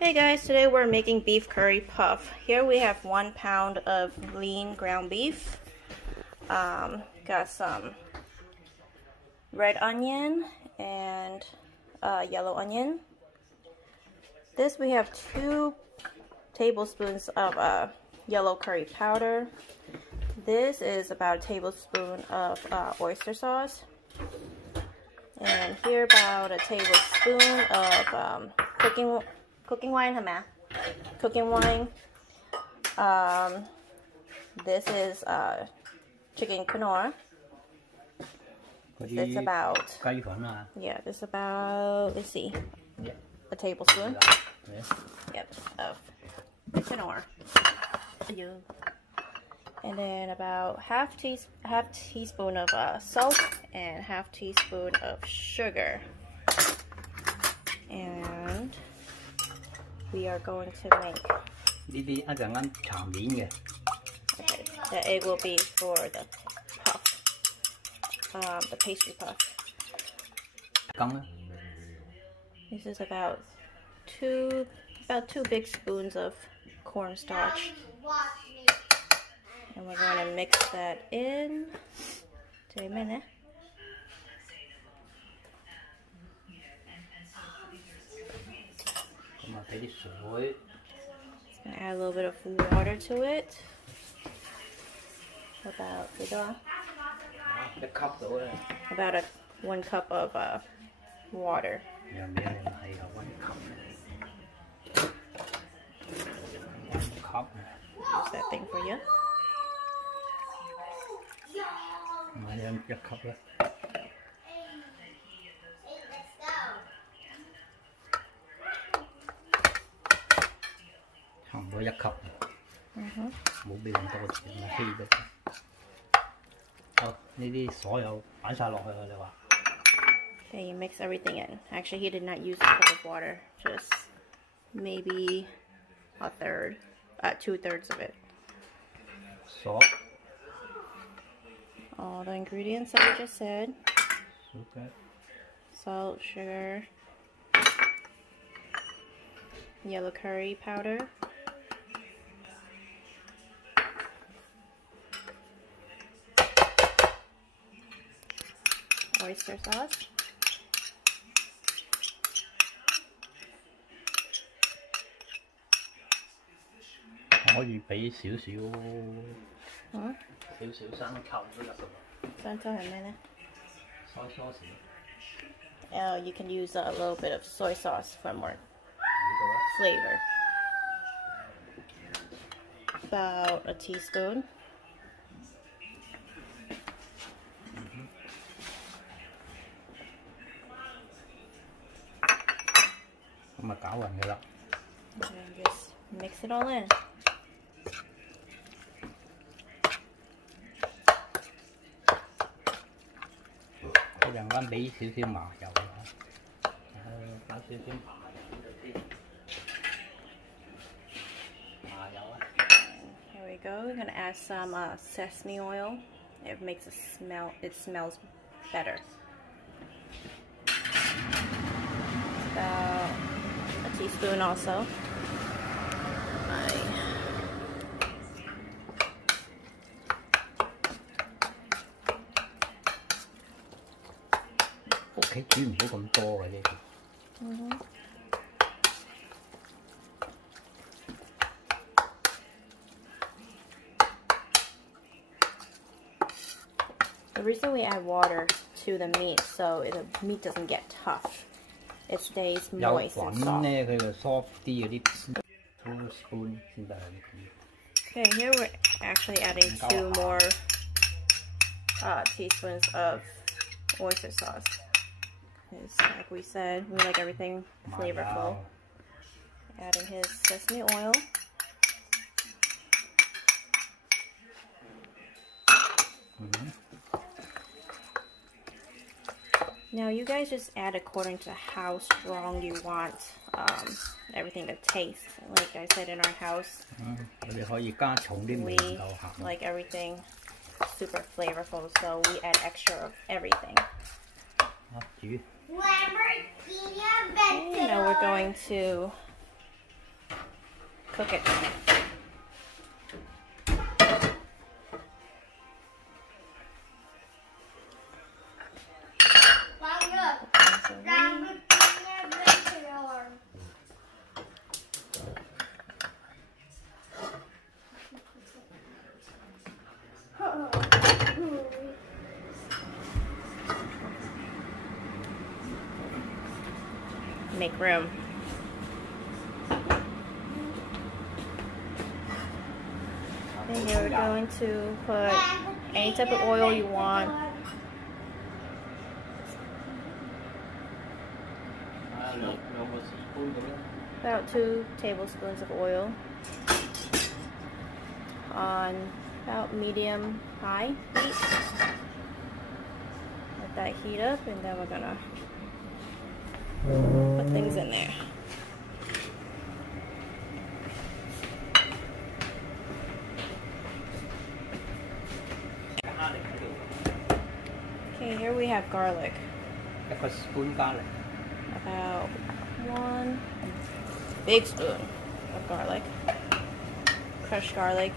Hey guys, today we're making beef curry puff. Here we have 1 pound of lean ground beef. Got some red onion and yellow onion. This we have 2 tablespoons of yellow curry powder. This is about a tablespoon of oyster sauce. And here about a tablespoon of cooking wine, cooking wine. This is chicken quinoa. It's about, this is about, let's see, a tablespoon. Yep, of quinoa. And then about half teaspoon of salt and half teaspoon of sugar. And we are going to make. Okay, the egg will be for the puff, the pastry puff. This is about two big spoons of cornstarch, and we're going to mix that in. Wait a minute. Gonna add a little bit of water to it. About 1 cup of water. Use that thing for you. Okay, you mix everything in. Actually, he did not use a cup of water, just maybe a third, 2/3 of it. Salt. All the ingredients that we just said. Salt, sugar, yellow curry powder, oyster sauce, you can use a little bit of soy sauce for more flavor. About a teaspoon. And just mix it all in. Here we go. We're gonna add some sesame oil. It makes a smell. It smells better. About a teaspoon also. The reason we add water to the meat so the meat doesn't get tough. It stays moist and soft. Okay, here we're actually adding 2 more teaspoons of oyster sauce. It's like we said, we like everything flavorful. Adding his sesame oil. Now you guys just add according to how strong you want everything to taste. Like I said, in our house, we like everything super flavorful, so we add extra of everything. And now we're going to cook it. Make room. And here we're going to put any type of oil you want. About 2 tablespoons of oil on about medium-high heat. Let that heat up, and then we're gonna put things in there. Okay, here we have garlic. A spoon garlic. About 1 big spoon of garlic. Crushed garlic.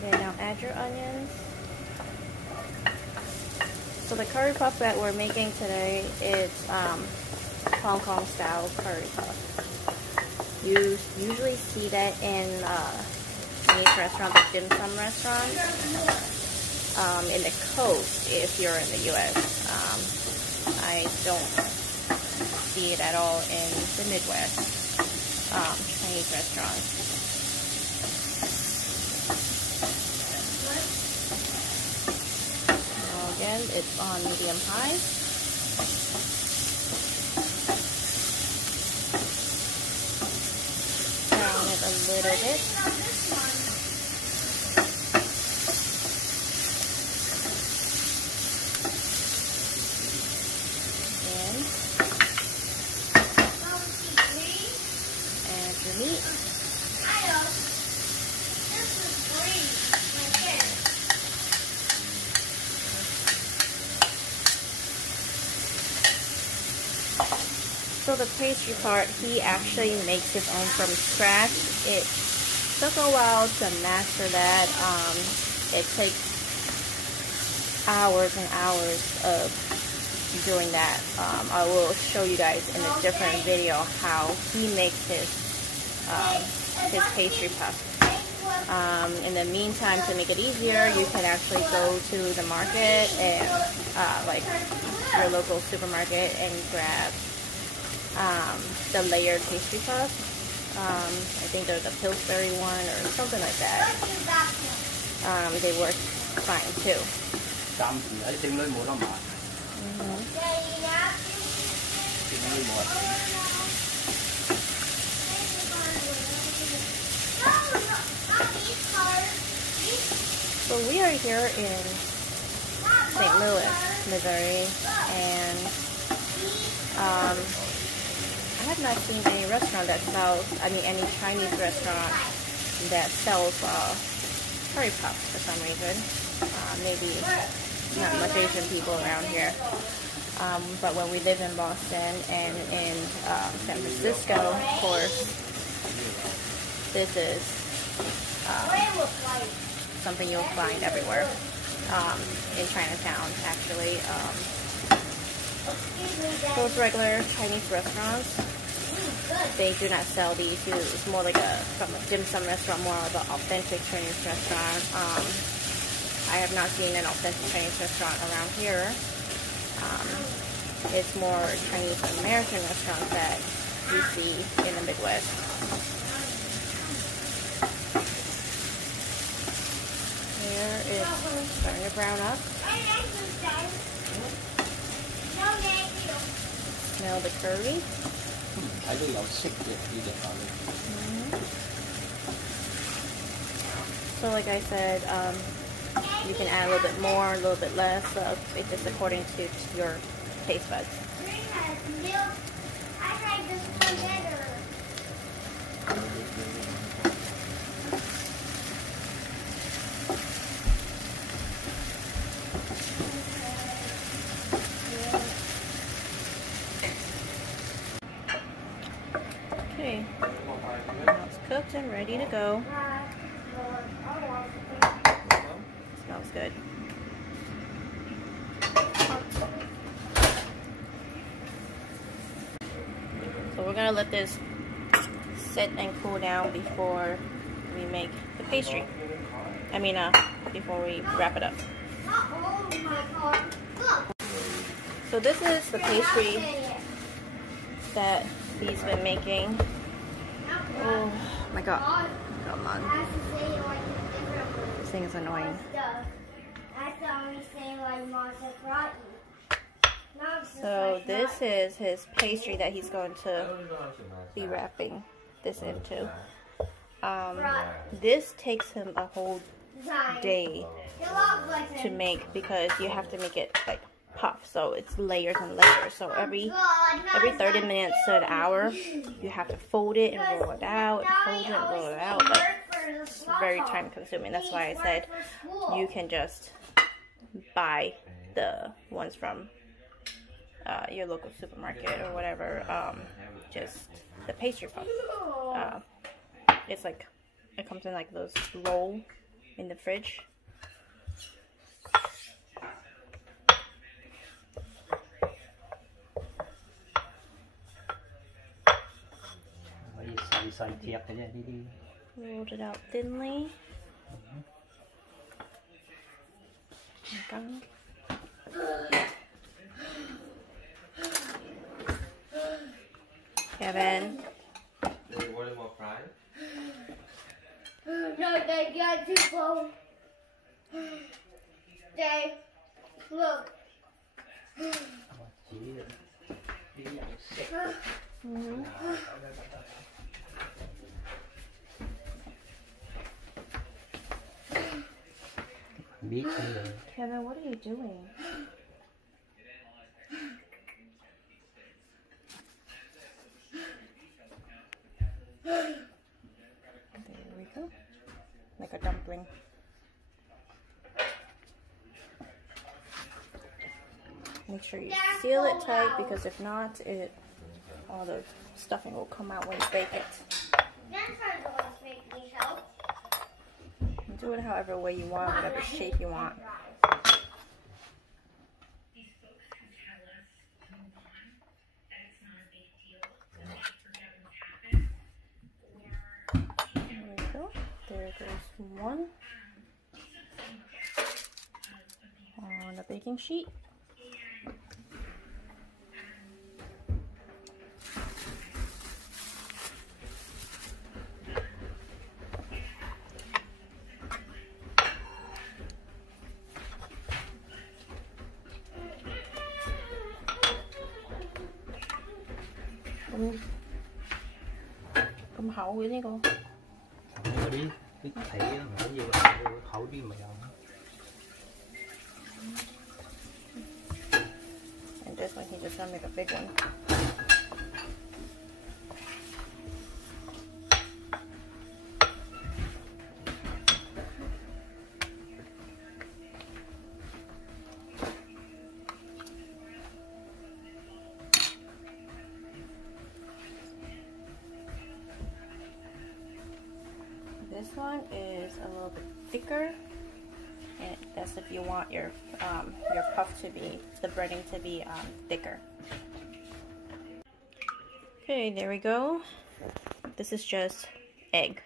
Then now add your onions. So the curry puff that we're making today is Hong Kong style curry puff. You usually see that in Chinese restaurants, like dim sum restaurants. In the coast, if you're in the U.S. I don't see it at all in the Midwest Chinese restaurants. Again, it's on medium-high. Brown it a little bit. And add your meat. So the pastry part, he actually makes his own from scratch. It took a while to master that. It takes hours and hours of doing that. I will show you guys in a different video how he makes his pastry puff. In the meantime, to make it easier, you can actually go to the market and like your local supermarket and grab the layered pastry puff. I think there's a Pillsbury one or something like that. They work fine too. So we are here in St. Louis, Missouri, and I have not seen any restaurant that sells, any Chinese restaurant that sells curry puffs for some reason. Maybe not much Asian people around here. But when we live in Boston and in San Francisco, of course, this is something you'll find everywhere. In Chinatown, actually. Those regular Chinese restaurants, they do not sell these. It's more like from a dim sum restaurant, more of an authentic Chinese restaurant. I have not seen an authentic Chinese restaurant around here. It's more Chinese American restaurants that you see in the Midwest. Here it's starting to brown up. smell the curry. 睇到有色嘅呢隻咖喱。So like I said, you can add a little bit more, a little bit less. It's just according to your taste buds. I like this one better. Okay, now it's cooked and ready to go. Smells good. So we're gonna let this sit and cool down before we make the pastry. I mean, before we wrap it up. So this is the pastry that he's been making. Oh my god. Come on. This thing is annoying. So this is his pastry that he's going to be wrapping this into. This takes him a whole day to make because you have to make it like puff, so it's layers and layers. So every 30 minutes to an hour, you have to fold it and roll it out, and fold it and roll it out. But it's very time consuming. That's why I said you can just buy the ones from your local supermarket or whatever. Just the pastry puff. It's like it comes in like those roll in the fridge. Rolled it out thinly. Kevin. Do you want more fries? No, they got to go. Dave, look. Kevin, what are you doing? There we go. Like a dumpling. Make sure you seal it tight because if not, all the stuffing will come out when you bake it. Do it however way you want, whatever shape you want. There we go. There goes one on the baking sheet.咁厚嘅呢個。嗰啲皮啊，唔緊要嘅，厚啲咪有。And this one, he's just gonna make a big one. This one is a little bit thicker, and that's if you want your puff to be, the breading to be thicker. Okay, there we go. This is just egg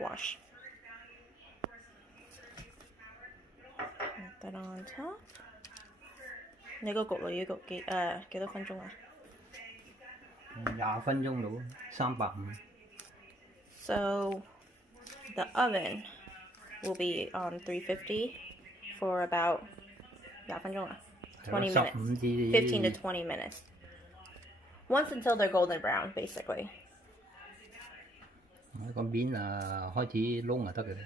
wash. Put that on top. 你個焗爐要焗幾多分鐘啊？20分鐘到，350。So the oven will be on 350 for about 20分鐘啊，20 minutes, 15 to 20 minutes. once until they're golden brown, basically. Con bean là開始燶là得嘅.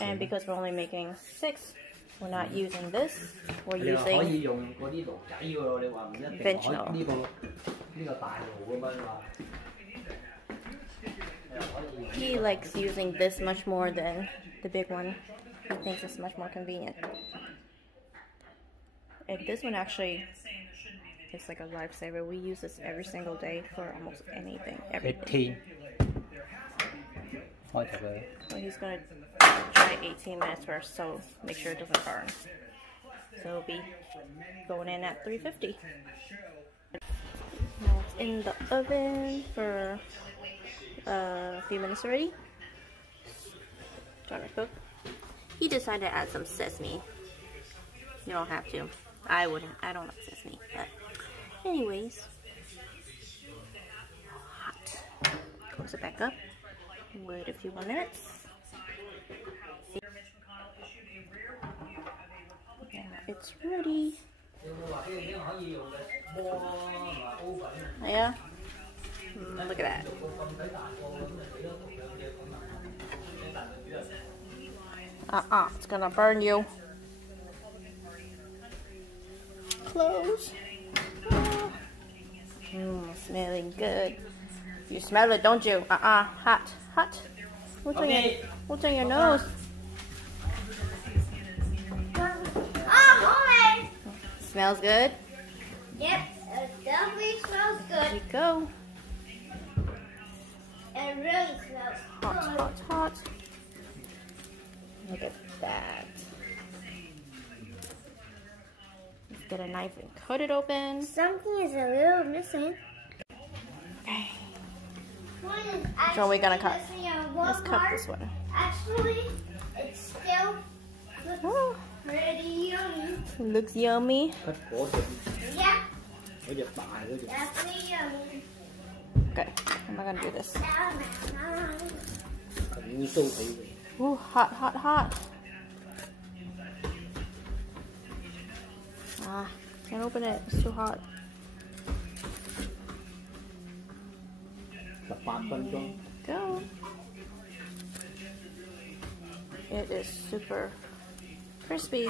And because we're only making 6, we're not using this. We're 你話可 using 以用嗰啲爐仔㗎喎，你話唔一定可以呢個大爐㗎嘛？你話 he likes using this much more than the big one. He thinks it's much more convenient. And this one actually is like a lifesaver. We use this every single day for almost anything. Everything. 18開頭佢。 So he's gonna try 18 minutes first, so make sure it doesn't burn. So it'll be going in at 350. Now it's in the oven for a few minutes already. Trying to cook. He decided to add some sesame. You don't have to. I wouldn't. I don't like sesame. But anyways. Hot. Close it back up. Wait a few more minutes. Yeah, it's ready. Yeah? Look at that. It's gonna burn you. Close. Smelling good. You smell it, don't you? Hot. Hot. What's on your nose? Oh, Smells good? yep, it definitely smells There good. you go. It really smells Hot, good. hot, hot. Look at that. Let's get a knife and cut it open. Something is a little missing. Okay. One is Which one are we gonna cut? missing on one Let's cut part. this one. Actually, it's still Oh, pretty yummy. looks yummy. Cắt cổ thịt, Yeah, cổ thịt đại của chị. definitely yummy. Okay, how am I gonna do this? Hình như siêu thị vậy. Ooh, hot, hot, hot. Can't open it. It's too hot. Là 3 phân cho. Go. It is super crispy.